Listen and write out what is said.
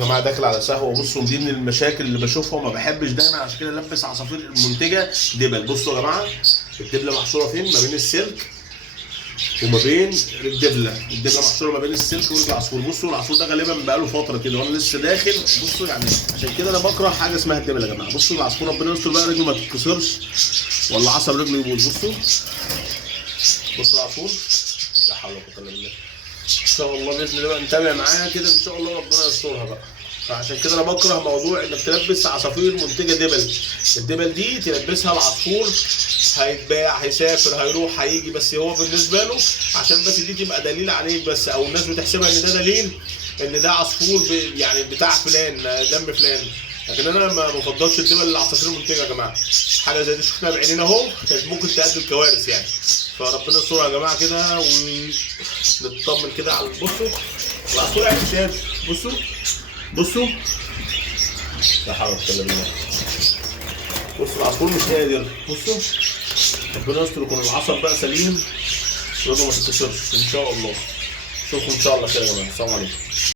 يا جماعه داخل على سهوه. بصوا دي من المشاكل اللي بشوفها وما بحبش دايما، عشان كده البس عصافير المنتجه دبل. بصوا يا جماعه الدبله محشوره فين؟ ما بين السلك وما بين الدبله محشوره ما بين السلك والعصفور. بصوا العصفور ده غالبا بقاله فتره كده وانا لسه داخل. بصوا يعني عشان كده انا بكره حاجه اسمها الدبله يا جماعه. بصوا العصفور ربنا يستر بقى رجله ما تتكسرش ولا عصب رجله يبوظ. بصوا العصفور، لا حول ولا قوه الا بالله. ان شاء الله باذن الله بقى نتابع معاها كده ان شاء الله ربنا يسترها بقى. فعشان كده انا بكره موضوع انك تلبس عصافير منتجه دبل. الدبل دي تلبسها العصفور هيتباع هيسافر هيروح هيجي، بس هو بالنسبه له عشان بس دي تبقى دليل عليك بس، او الناس بتحسبها ان ده دليل ان ده عصفور يعني بتاع فلان دم فلان. لكن انا ما بفضلش الدبل للعصافير المنتجه يا جماعه. حاجه زي دي شفناها بعينينا اهو كانت ممكن تؤدي لكوارث يعني. فربنا يسترها يا جماعه كده ونطمن كده على. بصوا العصفور عين شاد. بصوا لا حول ولا قوه الا بالله. بصوا العصفور مش قادر. بصوا ربنا يستر يكون العصب بقى سليم رجله ما تتكسرش ان شاء الله. اشوفكم ان شاء الله خير يا جماعه. السلام عليكم.